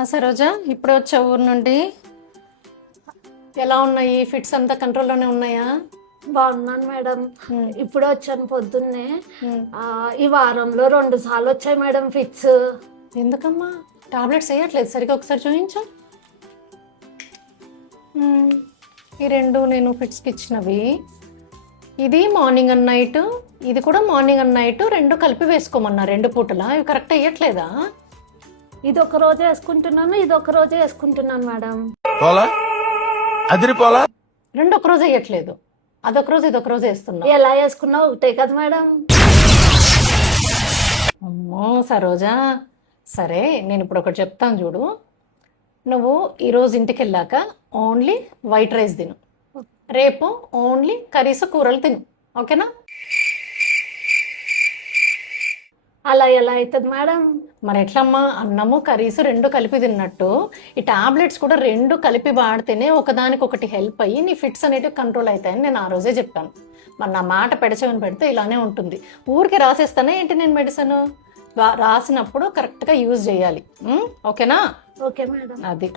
సరోజా ఇప్పుడే వచ్చావు ఊరు నుండి. ఎలా ఉన్నాయి? ఫిట్స్ అంతా కంట్రోల్లోనే ఉన్నాయా? బాగున్నాను మేడం. ఉమ్, ఇప్పుడే వచ్చాను పొద్దున్నే. ఉమ్. ఈ వారంలో 2 సార్లు వచ్చాయి మేడం ఫిట్స్. ఎందుకమ్మా టాబ్లెట్స్ వేయట్లేదు సరిగా? ఒకసారి చూపించు. ఈ రెండు నేను ఫిట్స్కి ఇచ్చినవి. ఇది మార్నింగ్ అండ్ నైట్, ఇది కూడా మార్నింగ్ అండ్ నైట్ రెండు కలిపి వేసుకోమన్నా 2 పూటలా. ఇవి కరెక్ట్ అయ్యట్లేదా? ఇది ఒక రోజు వేసుకుంటున్నాను, ఇది ఒక రోజు వేసుకుంటున్నాను మేడం. పోలా అదిరిపోలా. రెండు ఒక రోజు వేయట్లేదు, అదొక రోజు ఇదొక రోజు వేస్తున్నా. ఎలా వేసుకున్నా ఒకటే కదా మేడం. అమ్మో సరోజా, సరే నేను ఇప్పుడు ఒకటి చెప్తాను చూడు. నువ్వు ఈరోజు ఇంటికి వెళ్ళాక ఓన్లీ వైట్ రైస్ తిను, రేపు ఓన్లీ కర్రీస్ కూరలు తిను, ఓకేనా? అలా ఎలా అవుతుంది మేడం? మరి ఎట్లమ్మా, అన్నము కర్రీస్ రెండు కలిపి తిన్నట్టు ఈ టాబ్లెట్స్ కూడా రెండు కలిపి వాడితేనే ఒకదానికొకటి హెల్ప్ అయ్యి నీ ఫిట్స్ అనేటివి కంట్రోల్ అవుతాయని నేను ఆ రోజే చెప్పాను. మరి నా మాట పెడచవని పెడితే ఇలానే ఉంటుంది. ఊరికి రాసేస్తానే ఏంటి నేను మెడిసిన్? రాసినప్పుడు కరెక్ట్గా యూజ్ చేయాలి, ఓకేనా? Okay madam. అది